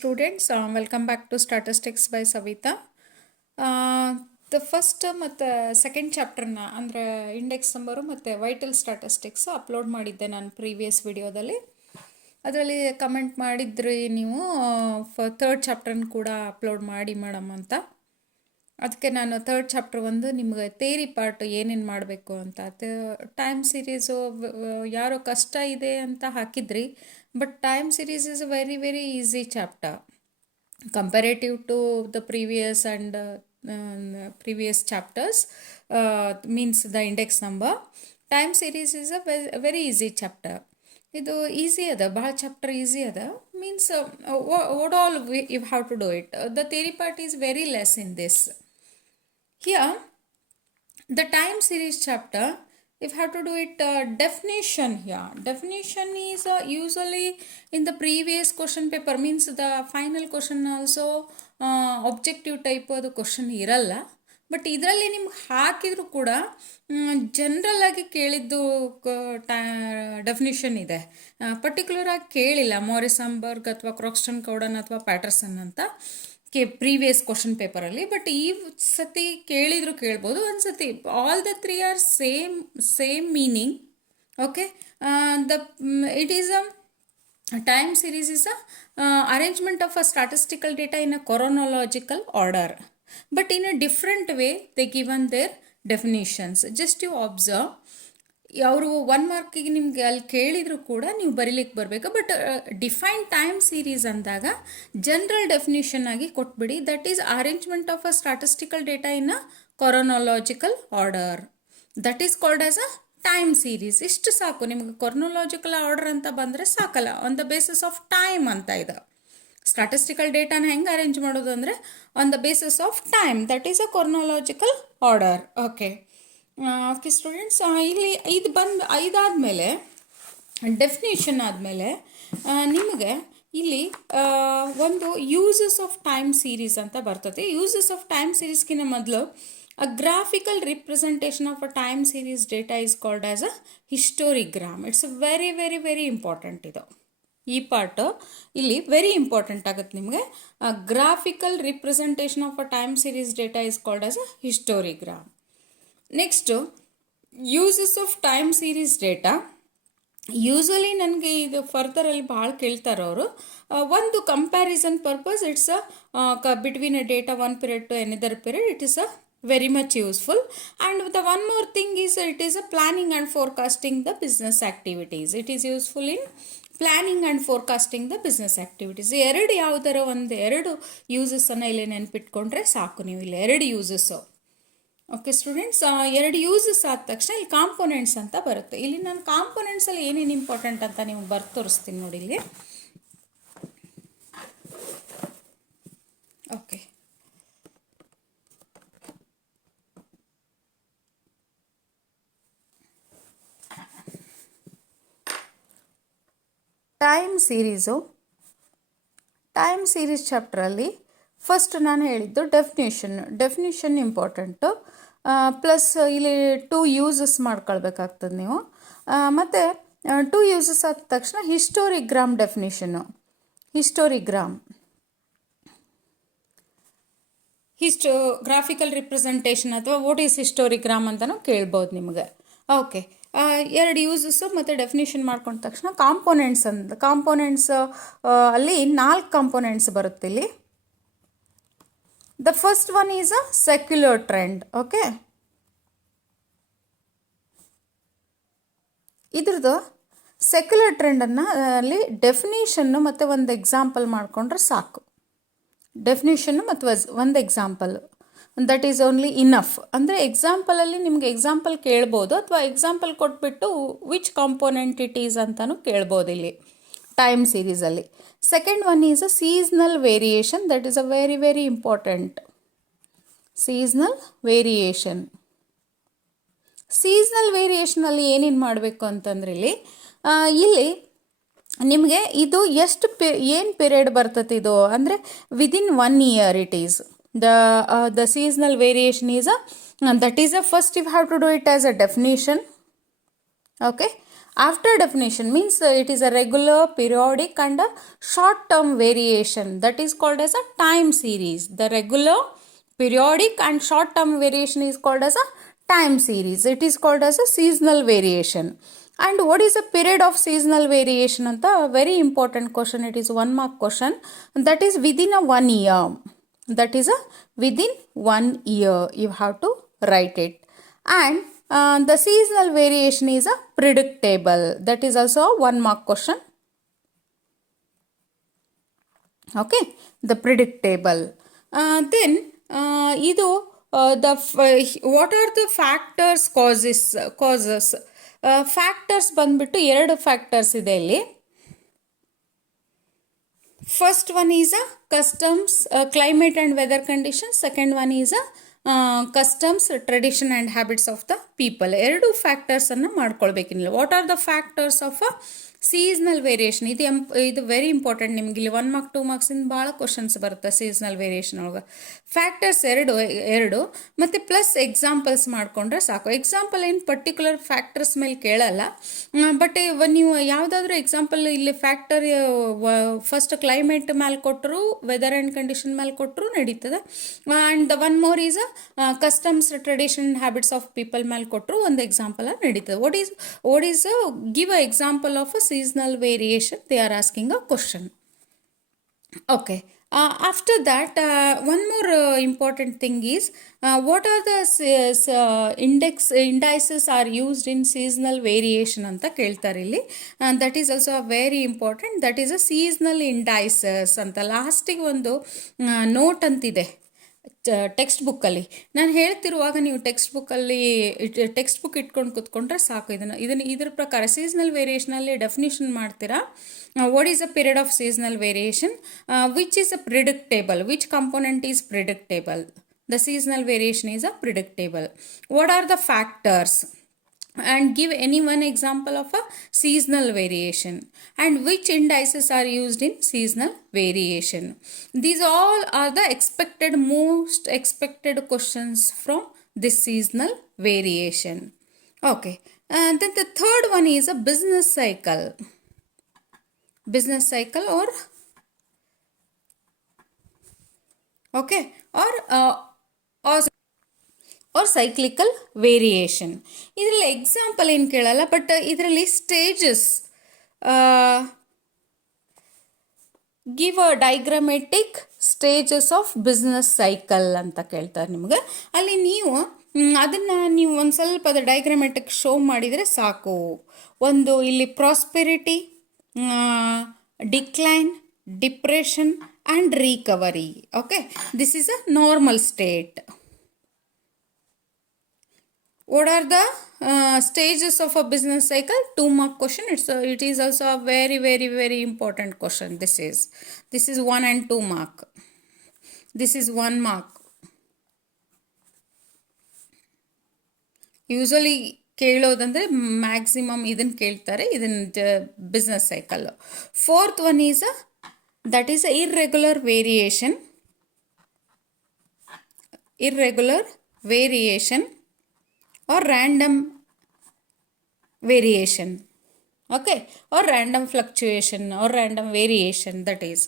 students, welcome back to Statistics by Savita. The first ಮತ್ತು second ಚಾಪ್ಟರ್ನ ಅಂದರೆ index number ಮತ್ತು vital statistics upload ಮಾಡಿದ್ದೆ ನಾನು ಪ್ರೀವಿಯಸ್ ವಿಡಿಯೋದಲ್ಲಿ. ಅದರಲ್ಲಿ ಕಮೆಂಟ್ ಮಾಡಿದ್ರಿ ನೀವು ಥರ್ಡ್ ಚಾಪ್ಟರ್ನ ಕೂಡ ಅಪ್ಲೋಡ್ ಮಾಡಿ ಮೇಡಮ್ ಅಂತ. ಅದಕ್ಕೆ ನಾನು ಥರ್ಡ್ ಚಾಪ್ಟರ್ ಒಂದು ನಿಮ್ಗೆ ಥೇರಿ ಪಾರ್ಟ್ ಏನೇನು ಮಾಡಬೇಕು ಅಂತ ಟೈಮ್ ಸೀರೀಸು ಯಾರೋ ಕಷ್ಟ ಇದೆ ಅಂತ ಹಾಕಿದ್ರಿ. But time series is a very very easy chapter comparative to the previous chapters, means the index number. Time series is a very easy chapter. ಇದು ಈಸಿ ಅದ, ಭಾಳ ಚಾಪ್ಟರ್ ಈಸಿ ಅದ. Means what all you have to do it. The theory part is very less in this. Here the time series chapter, if have to do it, definition here. Definition is usually in the previous question paper, means the final question also objective type ಅದು question ಇರಲ್ಲ. But ಇದರಲ್ಲಿ ನಿಮ್ಗೆ ಹಾಕಿದ್ರು ಕೂಡ general ಆಗಿ ಕೇಳಿದ್ದು definition ಇದೆ, particular ಆಗಿ ಕೇಳಿಲ್ಲ ಮೋರಿಸಂಬರ್ಗ್ ಅಥವಾ ಕ್ರಾಕ್ಸ್ಟನ್ ಕೌಡನ್ ಅಥವಾ ಪ್ಯಾಟರ್ಸನ್ ಅಂತ ಪ್ರೀವಿಯಸ್ ಕ್ವಶನ್ ಪೇಪರಲ್ಲಿ. ಬಟ್ ಈ ಸತಿ ಕೇಳಿದ್ರು ಕೇಳ್ಬೋದು, ಒಂದು ಸತಿ all the three are same meaning. Okay, it is a time series is a arrangement of a statistical data in a chronological order, but in a different way they given their definitions. Just you observe, ಅವರು 1 ಮಾರ್ಕಿಗೆ ನಿಮ್ಗೆ ಅಲ್ಲಿ ಕೇಳಿದ್ರು ಕೂಡ ನೀವು ಬರೀಲಿಕ್ಕೆ ಬರಬೇಕು. But define time series ಅಂದಾಗ general definition ಆಗಿ ಕೊಟ್ಬಿಡಿ. That is arrangement of a statistical data in a chronological order. That is called as a time series. ಇಷ್ಟು ಸಾಕು ನಿಮ್ಗೆ. ಕೊರೊನಾಲಜಿಕಲ್ ಆರ್ಡರ್ ಅಂತ ಬಂದರೆ ಸಾಕಲ್ಲ, on the basis of time ಅಂತ ಇದೆ. ಸ್ಟ್ಯಾಟಿಸ್ಟಿಕಲ್ ಡೇಟಾನ ಹೆಂಗೆ ಅರೇಂಜ್ ಮಾಡೋದು ಅಂದರೆ on the basis of time. That is a chronological order. Okay okay students, ಇಲ್ಲಿ ಇದಾದಮೇಲೆ ಡೆಫಿನೇಷನ್ ಆದಮೇಲೆ ನಿಮಗೆ ಇಲ್ಲಿ ಒಂದು ಯೂಸಸ್ ಆಫ್ ಟೈಮ್ ಸೀರೀಸ್ ಅಂತ ಬರ್ತದೆ. ಯೂಸಸ್ ಆಫ್ ಟೈಮ್ ಸೀರೀಸ್ಗಿಂತ ಮೊದಲು a graphical representation of a time series data is called as a historigram. It's very very very important. ಇದು ಈ ಪಾರ್ಟ್ ಇಲ್ಲಿ ವೆರಿ ಇಂಪಾರ್ಟೆಂಟ್ ಆಗುತ್ತೆ ನಿಮಗೆ. Graphical representation of a time series data is called as a historigram. Next uses of time series data. Usually ನನಗೆ ಇದು ಫರ್ದರಲ್ಲಿ ಭಾಳ ಕೇಳ್ತಾರೆ ಅವರು. ಒಂದು comparison purpose, it's between a data one period to another period. It is a very much useful. And the one more thing is it is a planning and forecasting the business activities. It is useful in planning and forecasting the business activities. ಯಾವುದರ ಎರಡು ಯೂಸಸ್ಸನ್ನು ಇಲ್ಲಿ ನೆನಪಿಟ್ಕೊಂಡ್ರೆ ಸಾಕು ನೀವು. ಇಲ್ಲಿ 2 uses. Okay students, 2 uses ಆದ ತಕ್ಷಣ ಇಲ್ಲಿ components ಅಂತ ಬರುತ್ತೆ. ಇಲ್ಲಿ ನಾನು ಕಾಂಪೋನೆಂಟ್ಸಲ್ಲಿ ಏನೇನು ಇಂಪಾರ್ಟೆಂಟ್ ಅಂತ ನೀವು ಬರ್ದು ತೋರಿಸ್ತೀನಿ ನೋಡಿ ಇಲ್ಲಿ. ಓಕೆ, ಟೈಮ್ ಸೀರೀಸ್ ಚಾಪ್ಟ್ರಲ್ಲಿ ಫಸ್ಟ್ ನಾನು ಹೇಳಿದ್ದು ಡೆಫಿನೇಷನ್ ಇಂಪಾರ್ಟೆಂಟು. ಪ್ಲಸ್ ಇಲ್ಲಿ 2 ಯೂಸಸ್ ಮಾಡ್ಕೊಳ್ಬೇಕಾಗ್ತದೆ ನೀವು. ಮತ್ತು 2 ಯೂಸಸ್ ಆದ ತಕ್ಷಣ ಹಿಸ್ಟೋರಿಗ್ರಾಮ್ ಡೆಫಿನೇಷನ್ನು. ಗ್ರಾಫಿಕಲ್ ರಿಪ್ರೆಸೆಂಟೇಷನ್ ಅಥವಾ ವಾಟ್ ಈಸ್ ಹಿಸ್ಟೋರಿಗ್ರಾಮ್ ಅಂತಲೂ ಕೇಳ್ಬೋದು ನಿಮಗೆ. ಓಕೆ, 2 ಯೂಸಸ್ಸು ಮತ್ತು ಡೆಫಿನೇಷನ್ ಮಾಡ್ಕೊಂಡ ತಕ್ಷಣ ಕಾಂಪೋನೆಂಟ್ಸ್ ಅಲ್ಲಿ 4 ಕಾಂಪೋನೆಂಟ್ಸ್ ಬರುತ್ತೆ ಇಲ್ಲಿ. The first one is a secular trend. Okay, ಇದ್ರದ್ದು ಸೆಕ್ಯುಲರ್ ಟ್ರೆಂಡನ್ನು ಅಲ್ಲಿ ಡೆಫಿನೇಷನ್ನು ಮತ್ತು ಒಂದು ಎಕ್ಸಾಂಪಲ್ ಮಾಡಿಕೊಂಡ್ರೆ ಸಾಕು. ಡೆಫಿನೇಷನ್ನು ಮತ್ತು ಒಂದು example, that is only enough. ಅಂದರೆ ಎಕ್ಸಾಂಪಲಲ್ಲಿ ನಿಮಗೆ ಎಕ್ಸಾಂಪಲ್ ಕೇಳ್ಬೋದು, ಅಥವಾ ಎಕ್ಸಾಂಪಲ್ ಕೊಟ್ಬಿಟ್ಟು ವಿಚ್ ಕಾಂಪೋನೆಂಟ್ ಇಟ್ ಈಸ್ ಅಂತಲೂ ಕೇಳ್ಬೋದು ಇಲ್ಲಿ ಟೈಮ್ ಸೀರೀಸಲ್ಲಿ. Second one is a seasonal variation. That is a very very important. Seasonal ವೇರಿಯೇಷನಲ್ಲಿ ಏನೇನು ಮಾಡಬೇಕು ಅಂತಂದ್ರೆ ಇಲ್ಲಿ ನಿಮಗೆ ಇದು ಎಷ್ಟು ಏನು ಪೀರಿಯಡ್ ಬರ್ತದೆ ಇದು ಅಂದರೆ within 1 year it is the seasonal variation is that is a first you have to do it as a definition. Okay, After definition means it is a regular, periodic and a short term variation, that is called as a time series. The regular, periodic and short term variation is called as a time series. It is called as a seasonal variation. And what is the period of seasonal variation anta very important question. It is 1 mark question. That is within a 1 year. That is a within 1 year you have to write it. And the seasonal variation is a predictable. That is also a 1 mark question. Okay, the predictable. Then ಇದು the what are the factors causes factors ಬಂದ್ಬಿಟ್ಟು 2 factors ಇದೆ ಇಲ್ಲಿ. First one is a customs, climate and weather conditions. Second one is a customs, tradition and habits of the people. 2 factors ಅನ್ನು ಮಾಡ್ಕೊಳ್ಬೇಕಿಲ್ಲ. What are the factors of a seasonal variation. ಇದು very important. ನಿಮ್ಗೆ ಇಲ್ಲಿ 1 mark 2 ಮಾರ್ಕ್ಸಿಂದ ಭಾಳ questions ಬರುತ್ತೆ seasonal variation ಒಳಗೆ. Factors ಎರಡು ಮತ್ತು ಪ್ಲಸ್ ಎಕ್ಸಾಂಪಲ್ಸ್ ಮಾಡಿಕೊಂಡ್ರೆ ಸಾಕು. ಎಕ್ಸಾಂಪಲ್ ಏನು ಪರ್ಟಿಕ್ಯುಲರ್ ಫ್ಯಾಕ್ಟರ್ಸ್ ಮೇಲೆ ಕೇಳಲ್ಲ, ಬಟ್ ನೀವು ಯಾವುದಾದ್ರೂ ಎಕ್ಸಾಂಪಲ್ ಇಲ್ಲಿ ಫ್ಯಾಕ್ಟರ್ ಫಸ್ಟ್ ಕ್ಲೈಮೇಟ್ ಮೇಲೆ ಕೊಟ್ಟರು, ವೆದರ್ ಆ್ಯಂಡ್ ಕಂಡೀಷನ್ ಮೇಲೆ ಕೊಟ್ಟರು ನಡೀತದೆ. And the one more is customs, tradition, habits of people ಮೇಲೆ ಕೊಟ್ಟರು ಒಂದು ಎಕ್ಸಾಂಪಲ್ ನಡೀತದೆ. What is give a example of a seasonal variation, they are asking a question. Okay, after that one more important thing is what are the indices are used in seasonal variation anta keltare illi. That is also a very important. That is a seasonal indices anta last ಗೆ ಒಂದು note ಅಂತಿದೆ text ಬುಕ್ಕಲ್ಲಿ. ನಾನು ಹೇಳ್ತಿರುವಾಗ ನೀವು text book ಇಟ್ಕೊಂಡು ಕೂತ್ಕೊಂಡ್ರೆ ಸಾಕು. ಇದ್ರ ಪ್ರಕಾರ ಸೀಸ್ನಲ್ ವೇರಿಯೇಷನಲ್ಲಿ ಡೆಫಿನಿಷನ್ ಮಾಡ್ತೀರಾ. What is a period of seasonal variation, which is a predictable, which component is predictable. The seasonal variation is a predictable. What are the factors and give any one example of a seasonal variation, and which indices are used in seasonal variation. These all are the most expected questions from this seasonal variation. Okay, and then the third one is a business cycle or okay or cyclical variation. ಇದರಲ್ಲಿ example ಏನು ಕೇಳಲ್ಲ, but ಇದರಲ್ಲಿ stages give a diagrammatic stages of business cycle ಅಂತ ಕೇಳ್ತಾರೆ ನಿಮಗೆ. ಅಲ್ಲಿ ನೀವು ಅದನ್ನು ಒಂದು ಸ್ವಲ್ಪ ಅದು ಡೈಗ್ರಾಮೆಟಿಕ್ ಶೋ ಮಾಡಿದರೆ ಸಾಕು. ಒಂದು ಇಲ್ಲಿ prosperity, decline, depression and recovery. Okay, this is a normal state. What are the stages of a business cycle? 2 mark question. It is also a very very very important question. This is 1 and 2 mark. This is 1 mark. Usually ಕೇಳೋದಂದರೆ maximum ಇದನ್ನು ಕೇಳ್ತಾರೆ, ಇದನ್ನು business cycle. Fourth one is that is irregular variation or random variation. Okay, or random fluctuation or random variation. That is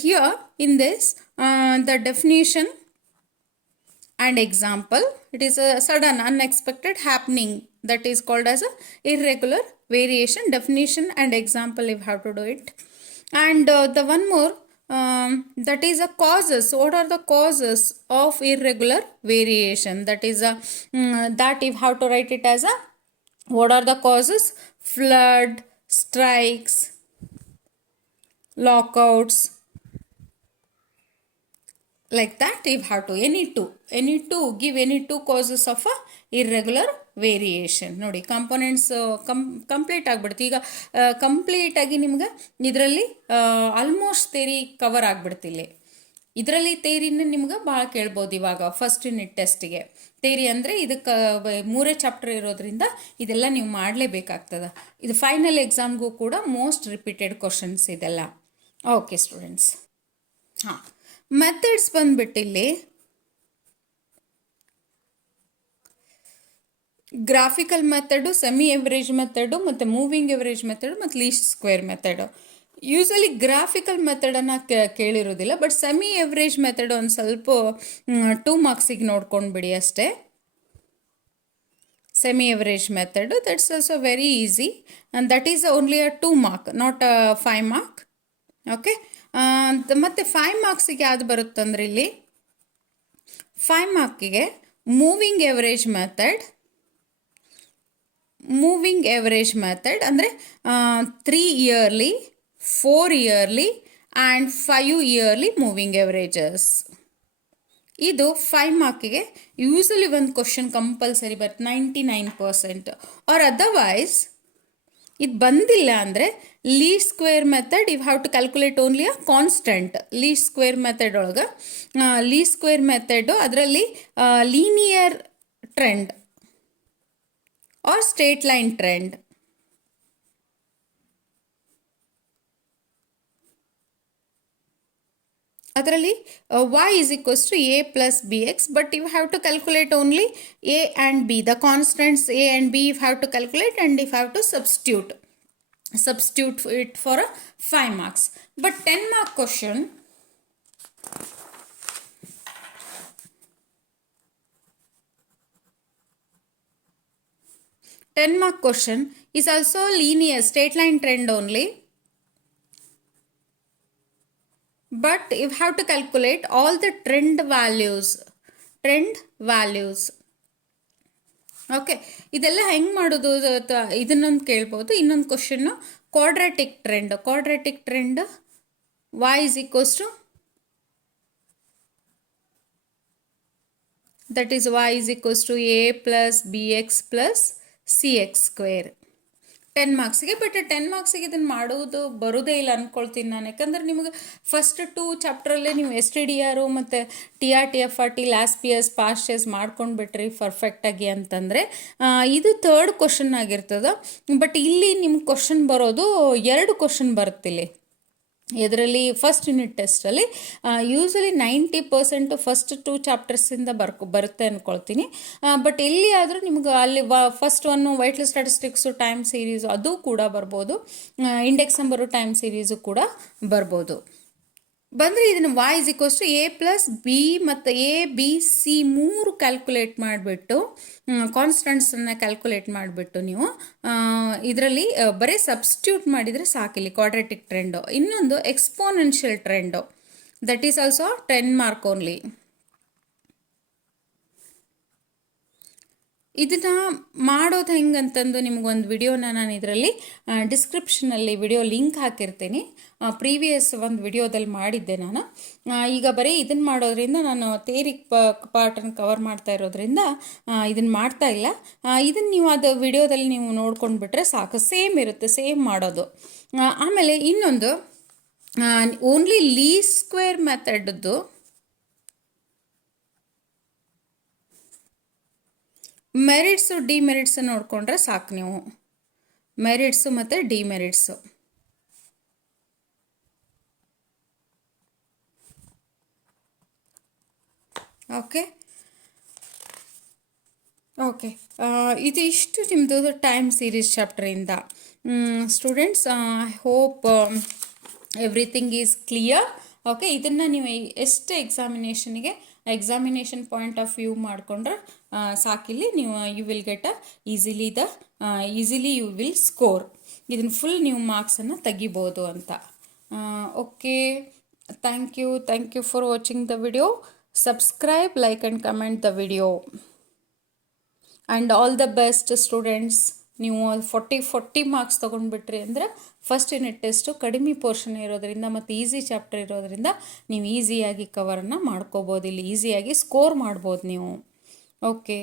here in this the definition and example. It is a sudden unexpected happening, that is called as a irregular variation. Definition and example you have to do it. And the one more that is a causes. What are the causes of irregular variation? That is that you have to write it as a what are the causes? Flood, strikes, lockouts, like that you have to give any two causes of a irregular variation. ನೋಡಿ, components complete ಆಗಿಬಿಡುತ್ತೆ. ಈಗ ಕಂಪ್ಲೀಟಾಗಿ ನಿಮ್ಗೆ ಇದರಲ್ಲಿ almost theory cover ಆಗಿಬಿಡ್ತಿಲ್ಲಿ. ಇದರಲ್ಲಿ ಥೇರಿನ ನಿಮ್ಗೆ ಭಾಳ ಕೇಳ್ಬೋದು. ಇವಾಗ ಫಸ್ಟ್ ಯೂನಿಟ್ ಟೆಸ್ಟಿಗೆ ಥೇರಿ ಅಂದರೆ ಇದಕ್ಕೆ 3 ಚಾಪ್ಟರ್ ಇರೋದ್ರಿಂದ ಇದೆಲ್ಲ ನೀವು ಮಾಡಲೇಬೇಕಾಗ್ತದೆ. ಇದು ಫೈನಲ್ ಎಕ್ಸಾಮ್ಗೂ ಕೂಡ ಮೋಸ್ಟ್ ರಿಪೀಟೆಡ್ ಕ್ವಶನ್ಸ್ ಇದೆಲ್ಲ. ಓಕೆ ಸ್ಟೂಡೆಂಟ್ಸ್, ಹಾಂ, ಮೆಥಡ್ಸ್ ಬಂದ್ಬಿಟ್ಟಿಲ್ಲಿ graphical method, semi average method, ಮತ್ತು ಮೂವಿಂಗ್ ಎವರೇಜ್ ಮೆಥಡು, ಮತ್ತು least square method. Usually graphical ಮೆಥಡನ್ನು ಕೇಳಿರೋದಿಲ್ಲ, ಬಟ್ ಸೆಮಿ ಎವರೇಜ್ ಮೆಥಡ್ ಒಂದು ಸ್ವಲ್ಪ 2 ಮಾರ್ಕ್ಸಿಗೆ ನೋಡ್ಕೊಂಡ್ಬಿಡಿ ಅಷ್ಟೇ. Semi average method, that's also very easy, and that is only a 2 mark, not 5 mark. Okay, ಮತ್ತು 5 ಮಾರ್ಕ್ಸಿಗೆ ಯಾವುದು ಬರುತ್ತಂದ್ರೆ ಇಲ್ಲಿ 5 ಮಾರ್ಕಿಗೆ moving average method. Moving average method ಅಂದರೆ 3 yearly, 4 yearly and 5 yearly moving averages. ಇದು 5 ಮಾರ್ಕಿಗೆ ಯೂಸಲಿ ಒಂದು ಕ್ವಶನ್ ಕಂಪಲ್ಸರಿ ಬರುತ್ತೆ 99%. ಆರ್ ಅದರ್ವೈಸ್ ಇದು ಬಂದಿಲ್ಲ ಅಂದರೆ least square method, you have to calculate only a constant. Least square method ಒಳಗೆ ಲೀಸ್ಟ್ ಸ್ಕ್ವೇರ್ ಮೆಥಡು ಅದರಲ್ಲಿ linear trend or straight line trend. ಅದರಲ್ಲಿ y is equals to a plus bx, but you have to calculate only a and b. The constants a and b you have to calculate, and you have to substitute it for a 5 marks. But 10 mark question, is also linear straight line trend only, but you have to calculate all the trend values. Okay, ಇದೆಲ್ಲ ಹೆಂಗೆ ಮಾಡೋದು ಇದನ್ನೊಂದು ಕೇಳ್ಬೋದು. ಇನ್ನೊಂದು question quadratic trend y is equals to, that is y is equals to a plus bx plus cx square. 10 ಮಾರ್ಕ್ಸಿಗೆ. But 10 ಮಾರ್ಕ್ಸಿಗೆ ಇದನ್ನು ಮಾಡೋದು ಬರೋದೇ ಇಲ್ಲ ಅಂದ್ಕೊಳ್ತೀನಿ ನಾನು, ಯಾಕಂದರೆ ನಿಮಗೆ ಫಸ್ಟ್ 2 ಚಾಪ್ಟ್ರಲ್ಲೇ ನೀವು STDR ಮತ್ತು TR TFRT last PS past chase ಮಾಡ್ಕೊಂಡು ಬಿಟ್ರಿ ಪರ್ಫೆಕ್ಟಾಗಿ ಅಂತಂದರೆ ಇದು 3rd ಕ್ವಶನ್ ಆಗಿರ್ತದೆ. ಬಟ್ ಇಲ್ಲಿ ನಿಮ್ಗೆ ಕ್ವಶನ್ ಬರೋದು 2 ಕ್ವಶನ್ ಬರುತ್ತಿಲ್ಲಿ. ಇದರಲ್ಲಿ ಫಸ್ಟ್ ಯೂನಿಟ್ ಟೆಸ್ಟಲ್ಲಿ ಯೂಸಲಿ 90% ಫಸ್ಟ್ 2 ಚಾಪ್ಟರ್ಸಿಂದ ಬರುತ್ತೆ ಅಂದ್ಕೊಳ್ತೀನಿ. ಬಟ್ ಎಲ್ಲಿ ಆದರೂ ನಿಮ್ಗೆ ಅಲ್ಲಿ first one vital statistics time series ಅದು ಕೂಡ ಬರ್ಬೋದು, ಇಂಡೆಕ್ಸ್ ನಂಬರು ಟೈಮ್ ಸೀರೀಸು ಕೂಡ ಬರ್ಬೋದು. ಬಂದರೆ ಇದನ್ನು y is equals to a plus b ಮತ್ತು a b c 3 ಕ್ಯಾಲ್ಕುಲೇಟ್ ಮಾಡಿಬಿಟ್ಟು ಕಾನ್ಸ್ಟೆಂಟ್ಸನ್ನು ಕ್ಯಾಲ್ಕುಲೇಟ್ ಮಾಡಿಬಿಟ್ಟು ನೀವು ಇದರಲ್ಲಿ ಬರೀ ಸಬ್ಸ್ಟಿಟ್ಯೂಟ್ ಮಾಡಿದರೆ ಸಾಕಿಲ್ಲಿ ಕ್ವಾಡ್ರಾಟಿಕ್ ಟ್ರೆಂಡು. ಇನ್ನೊಂದು exponential trend, that is also 10 mark only. ಇದನ್ನು ಮಾಡೋದು ಹೆಂಗಂತಂದು ನಿಮಗೊಂದು ವಿಡಿಯೋನ ನಾನು ಇದರಲ್ಲಿ ಡಿಸ್ಕ್ರಿಪ್ಷನಲ್ಲಿ ವಿಡಿಯೋ ಲಿಂಕ್ ಹಾಕಿರ್ತೀನಿ. ಪ್ರೀವಿಯಸ್ ಒಂದು ವಿಡಿಯೋದಲ್ಲಿ ಮಾಡಿದ್ದೆ ನಾನು. ಈಗ ಬರೀ ಇದನ್ನು ಮಾಡೋದ್ರಿಂದ ನಾನು ಥಿಯರಿ ಪಾರ್ಟನ್ನು ಕವರ್ ಮಾಡ್ತಾ ಇರೋದ್ರಿಂದ ಇದನ್ನು ಮಾಡ್ತಾ ಇಲ್ಲ. ಇದನ್ನು ನೀವು ಅದು ವಿಡಿಯೋದಲ್ಲಿ ನೀವು ನೋಡ್ಕೊಂಡು ಬಿಟ್ರೆ ಸಾಕು, ಸೇಮ್ ಇರುತ್ತೆ, ಸೇಮ್ ಮಾಡೋದು. ಆಮೇಲೆ ಇನ್ನೊಂದು ಓನ್ಲಿ ಲೀಸ್ಟ್ ಸ್ಕ್ವೇರ್ ಮೆಥಡ್ದು ಮೆರಿಟ್ಸು ಡಿಮೆರಿಟ್ಸ್ ನೋಡಿಕೊಂಡ್ರೆ ಸಾಕು ನೀವು, ಮೆರಿಟ್ಸು ಮತ್ತು ಡಿಮೆರಿಟ್ಸು. ಓಕೆ, ಇದು ಇಷ್ಟು ನಿಮ್ಮದು ಟೈಮ್ ಸೀರೀಸ್ ಚಾಪ್ಟರಿಂದ. Students, I hope everything is clear. Okay, ಇದನ್ನು ನೀವು ಎಷ್ಟು ಎಕ್ಸಾಮಿನೇಷನ್ ಪಾಯಿಂಟ್ ಆಫ್ ವ್ಯೂ ಮಾಡಿಕೊಂಡ್ರೆ ಸಾಕಿಲ್ಲಿ ನೀವು you will get easily you will score. ಇದನ್ನು ಫುಲ್ ನೀವು ಮಾರ್ಕ್ಸನ್ನು ತೆಗಿಬೋದು ಅಂತ. Okay, thank you for watching the video. Subscribe, like and comment the video. And all the best students. ನೀವು 40 ಮಾರ್ಕ್ಸ್ ತೊಗೊಂಡ್ಬಿಟ್ರಿ ಅಂದರೆ ಫಸ್ಟ್ ಯೂನಿಟ್ ಟೆಸ್ಟು ಕಡಿಮೆ ಪೋರ್ಷನ್ ಇರೋದ್ರಿಂದ ಮತ್ತು ಈಸಿ ಚಾಪ್ಟರ್ ಇರೋದ್ರಿಂದ ನೀವು ಈಸಿಯಾಗಿ ಕವರನ್ನು ಮಾಡ್ಕೋಬೋದು, ಇಲ್ಲಿ ಈಸಿಯಾಗಿ ಸ್ಕೋರ್ ಮಾಡ್ಬೋದು ನೀವು. ಓಕೆ.